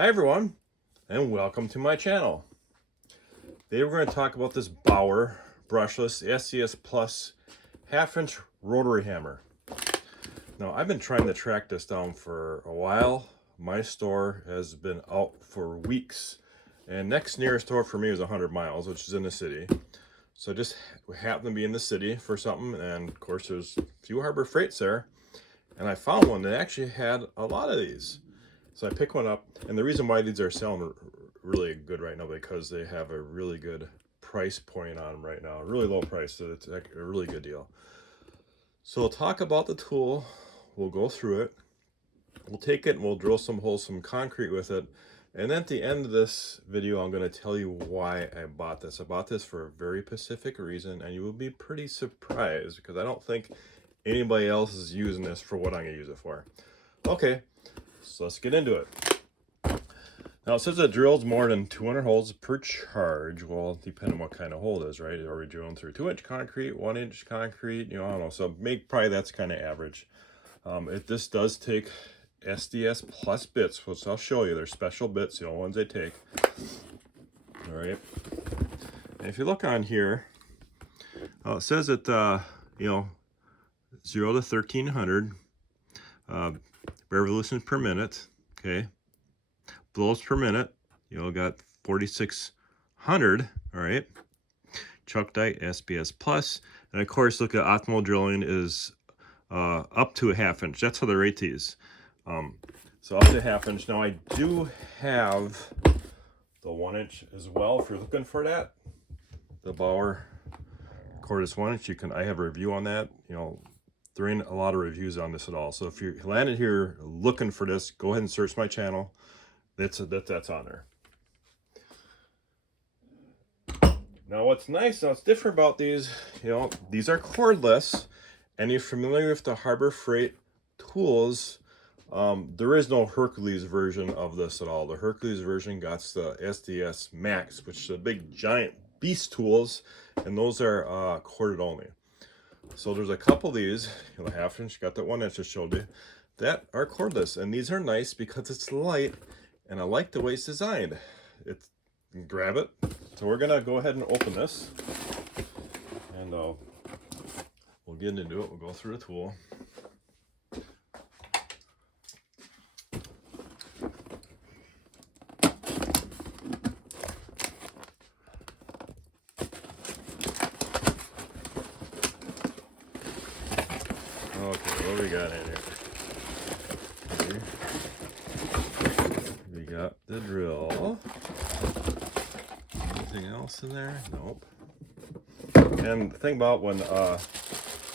Hi everyone, and welcome to my channel. Today we're going to talk about this BAUER brushless SDS-PLUS half-inch rotary hammer. Now I've been trying to track this down for a while. My store has been out for weeks, and next nearest store for me is 100 miles, which is in the city. So I just happened to be in the city for something, and of course there's a few Harbor Freights there, and I found one that actually had a lot of these. So I picked one up, and the reason why these are selling really good right now because they have a really good price point on them right now, a really low price, so it's a really good deal. So we'll talk about the tool, we'll go through it, we'll take it and we'll drill some holes, some concrete with it, and at the end of this video I'm going to tell you why I bought this. I bought this for a very specific reason, and you will be pretty surprised because I don't think anybody else is using this for what I'm going to use it for. Okay. So let's get into it. Now it says it drills more than 200 holes per charge. Well, depending on what kind of hole it is, right? Are we drilling through 2-inch concrete, 1-inch concrete? You know, I don't know. So probably that's kind of average. This does take SDS-PLUS bits, which I'll show you. They're special bits, the only ones they take. All right. And if you look on here, it says that, 0 to 1300. Revolutions per minute, okay, blows per minute, got 4600, all right, chuck die, SDS-PLUS, and of course, look at optimal drilling is up to a half-inch. That's how they rate these. So up to a half-inch. Now I do have the 1-inch as well if you're looking for that. The BAUER cordless 1-inch, I have a review on that, there ain't a lot of reviews on this at all. So if you landed here looking for this, go ahead and search my channel. That's on there. Now what's nice, what's different about these, these are cordless, and you're familiar with the Harbor Freight tools. There is no Hercules version of this at all. The Hercules version got the SDS Max, which is the big giant beast tools, and those are corded only. So there's a couple of these, the half-inch, got that 1-inch I showed you, that are cordless, and these are nice because it's light, and I like the way it's designed. It's, you can grab it. So we're gonna go ahead and open this, and we'll get into it. We'll go through the tool. Okay, what do we got in here? We got the drill. Anything else in there? Nope. And the thing about when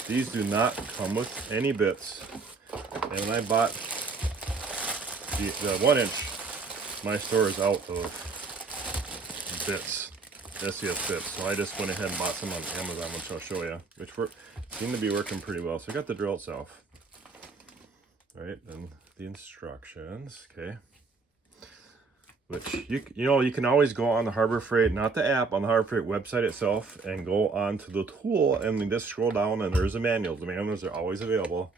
these do not come with any bits. And when I bought the 1-inch, my store is out of bits, SDS bits. So I just went ahead and bought some on Amazon, which I'll show you, which seem to be working pretty well. So I got the drill itself, right, and the instructions, okay, which you can always go on the Harbor Freight, not the app, on the Harbor Freight website itself, and go on to the tool and then just scroll down and there's a manual. The manuals are always available.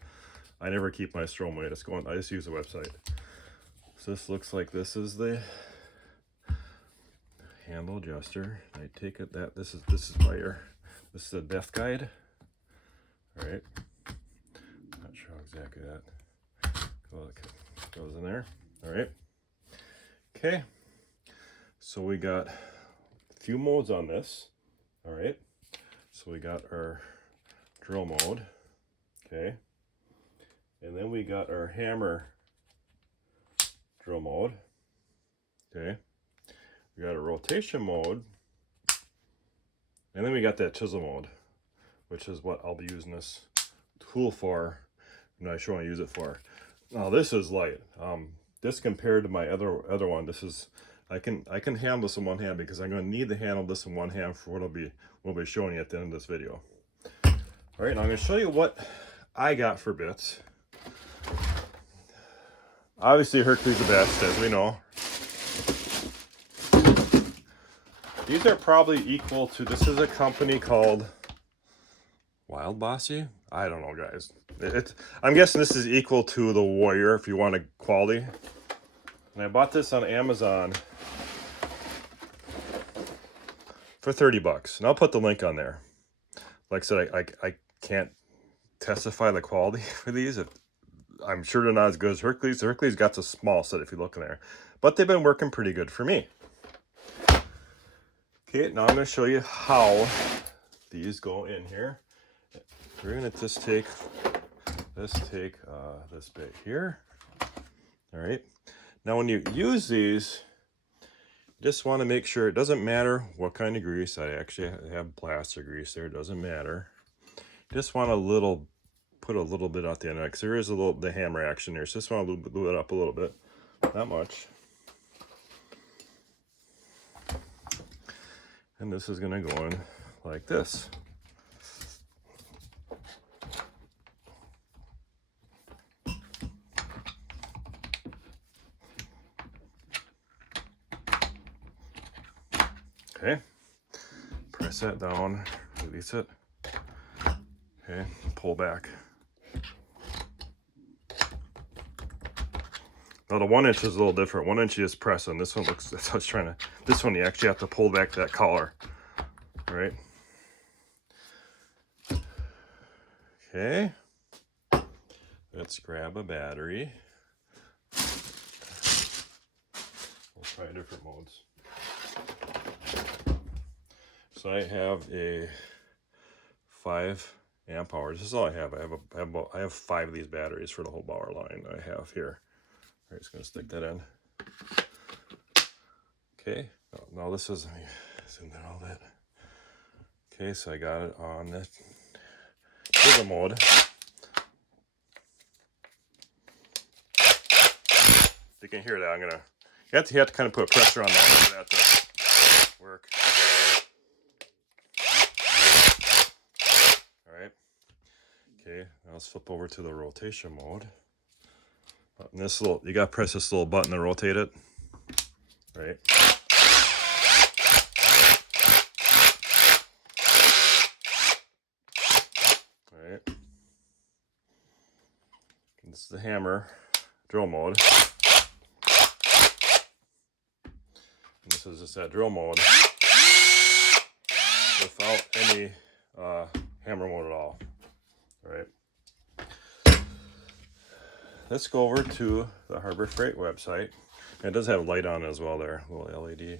I never keep my Strom away. I just use the website. So this looks like this is the handle adjuster. I take it that this is this is the depth guide. All right, not sure exactly that goes in there. All right, okay, so we got a few modes on this. All right, so we got our drill mode, okay, and then we got our hammer drill mode, okay, we got a rotation mode, and then we got that chisel mode, which is what I'll be using this tool for, and I show you use it for. Now this is light. This compared to my other one, this is I can handle this in one hand because I'm going to need to handle this in one hand for what we'll be showing you at the end of this video. All right, now I'm going to show you what I got for bits. Obviously Hercules the best, as we know. These are probably equal to, this is a company called Wild Bossy? I don't know, guys. I'm guessing this is equal to the Warrior if you want a quality. And I bought this on Amazon for 30 bucks. And I'll put the link on there. Like I said, I can't testify the quality for these. I'm sure they're not as good as Hercules. The Hercules got a small set if you look in there. But they've been working pretty good for me. Okay, now I'm going to show you how these go in here. We're going to just take this bit here. All right. Now when you use these, you just want to make sure it doesn't matter what kind of grease. I actually have plastic grease there. It doesn't matter. Just want put a little bit out the end because there is the hammer action there. So just want to lube it up a little bit. Not much. And this is going to go in like this. Okay, press that down, release it. Okay, pull back. Now the 1 inch is a little different. 1 inch you just press on. This one looks, that's what I was trying to, this one you actually have to pull back that collar. All right. Okay. Let's grab a battery. We'll try different modes. So I have a 5 amp hour. This is all I have. I have 5 of these batteries for the whole Bauer line I have here. All right, just gonna stick that in. Okay, now this is, let me zoom in all that. Okay, so I got it on the trigger mode. You can hear that. I'm gonna, you have to kind of put pressure on that for that to work. All right. Okay, now let's flip over to the rotation mode. And this little, you gotta press this little button to rotate it. Right. All right. This is the hammer drill mode. And this is just that drill mode without any hammer mode at all. All right. Let's go over to the Harbor Freight website. And it does have a light on as well there, a little LED.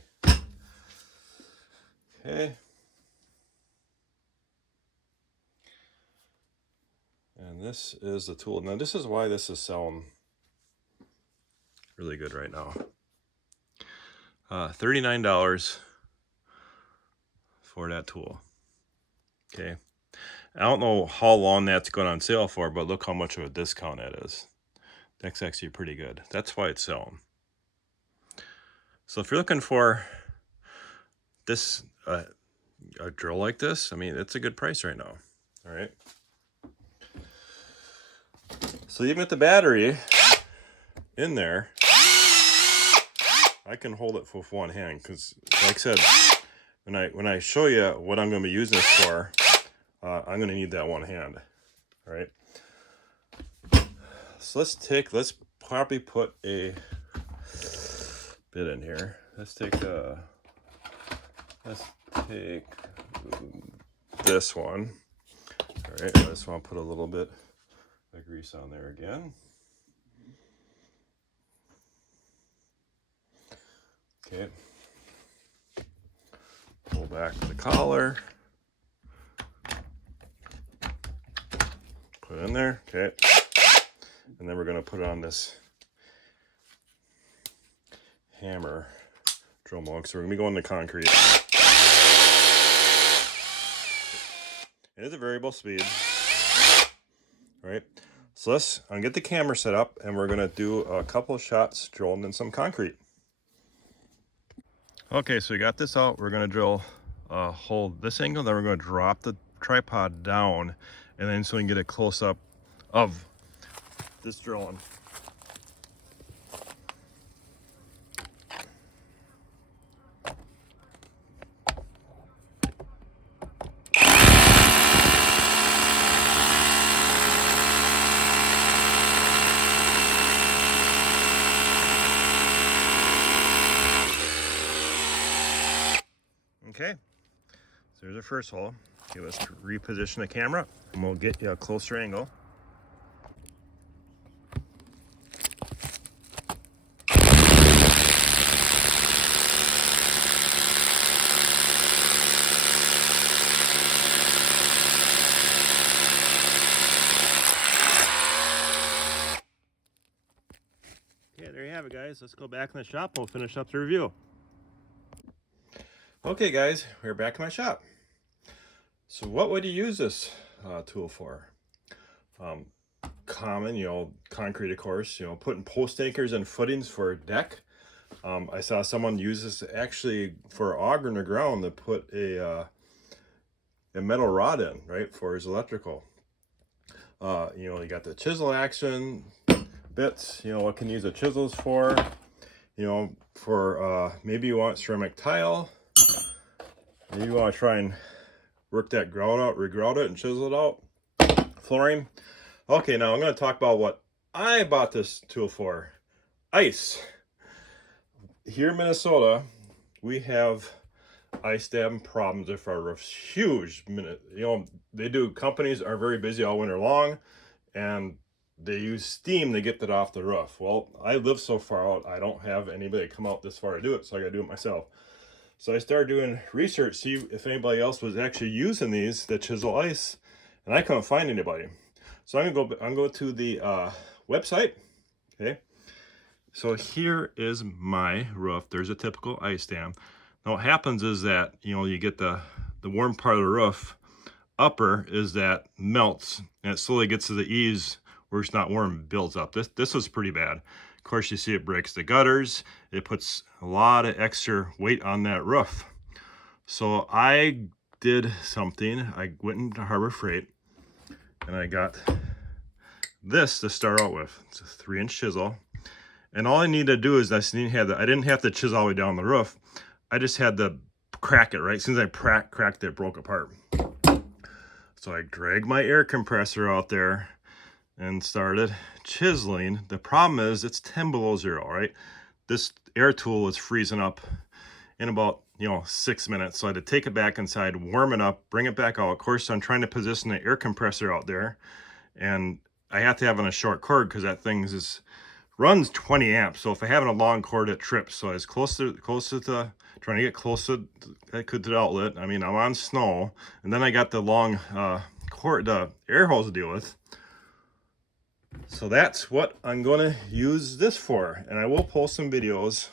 Okay. And this is the tool. Now this is why this is selling really good right now. $39 for that tool. Okay. I don't know how long that's going on sale for, but look how much of a discount that is. That's actually pretty good. That's why it's selling. So if you're looking for this, a drill like this, I mean, it's a good price right now. All right. So even with the battery in there, I can hold it with one hand because, like I said, when I show you what I'm going to be using this for, I'm going to need that one hand. All right. So let's probably put a bit in here. Let's take this one. All right. I just want to put a little bit of grease on there again. Okay. Pull back the collar. Put it in there. Okay. And then we're going to put it on this hammer drill mode. So we're going to be going to concrete. It is a variable speed. All right. So let's get the camera set up and we're going to do a couple of shots drilling in some concrete. Okay, so we got this out. We're going to drill a hole this angle. Then we're going to drop the tripod down and then so we can get a close up of this drilling. Okay, so there's our first hole. Okay, let's reposition the camera and we'll get you a closer angle. Okay, there you have it, guys. Let's go back in the shop and we'll finish up the review. Okay, guys, we're back in my shop. So what would you use this tool for? Common, you know, concrete, of course, you know, putting post anchors and footings for a deck. I saw someone use this actually for auger in the ground to put a metal rod in, right, for his electrical. You know, you got the chisel action bits, you know, what can you use the chisels for? You know, for maybe you want ceramic tile, maybe you want to try and work that grout out, regrout it and chisel it out. Flooring. Okay, now I'm going to talk about what I bought this tool for. Ice. Here in Minnesota, we have ice dam problems if our roof's huge. You know, companies are very busy all winter long, and they use steam to get that off the roof. Well, I live so far out, I don't have anybody come out this far to do it, so I gotta do it myself. So I started doing research, see if anybody else was actually using these, the chisel ice, and I couldn't find anybody. So I'm gonna go to the website. Okay, so here is my roof. There's a typical ice dam. Now what happens is that, you know, you get the warm part of the roof upper is that melts and it slowly gets to the eaves where it's not warm, builds up. This was pretty bad. Of course, you see it breaks the gutters. It puts a lot of extra weight on that roof. So I did something. I went into Harbor Freight and I got this to start out with. It's a 3-inch chisel. And all I need to do is I didn't have to chisel all the way down the roof. I just had to crack it, right? As soon as I cracked it, it broke apart. So I dragged my air compressor out there and started chiseling. The problem is it's 10 below 0, right? This air tool is freezing up in about, you know, 6 minutes. So I had to take it back inside, warm it up, bring it back out. Of course, I'm trying to position the air compressor out there, and I have to have it on a short cord because that thing runs 20 amps. So if I have it on a long cord, it trips. So I was close to trying to get close to the outlet. I mean, I'm on snow, and then I got the long cord, the air hose to deal with. So that's what I'm going to use this for, and I will post some videos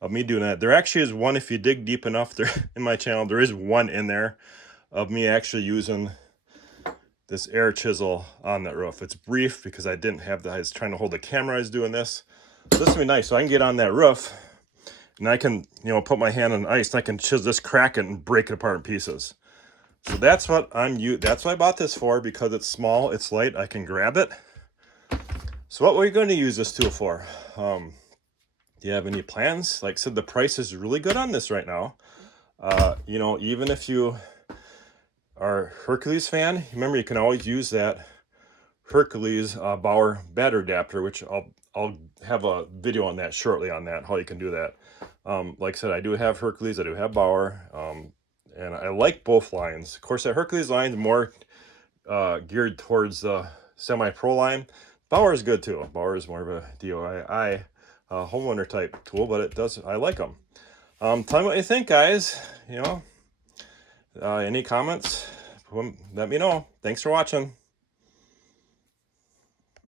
of me doing that. There actually is one, if you dig deep enough there in my channel, there is one in there of me actually using this air chisel on that roof. It's brief because I was trying to hold the camera. I was doing this. So this will be nice. So I can get on that roof and I can, you know, put my hand on ice and I can just crack it and break it apart in pieces. So that's what that's what I bought this for, because it's small, it's light, I can grab it. So what we're going to use this tool for? Do you have any plans? Like I said, the price is really good on this right now. You know, even if you are a Hercules fan, remember you can always use that Hercules BAUER battery adapter, which I'll have a video on that shortly on that, how you can do that. Like I said, I do have Hercules, I do have BAUER, and I like both lines. Of course, that Hercules line is more geared towards the semi-pro line. BAUER is good too. BAUER is more of a DIY homeowner type tool, but I like them. Tell me what you think, guys. You know, any comments? Let me know. Thanks for watching.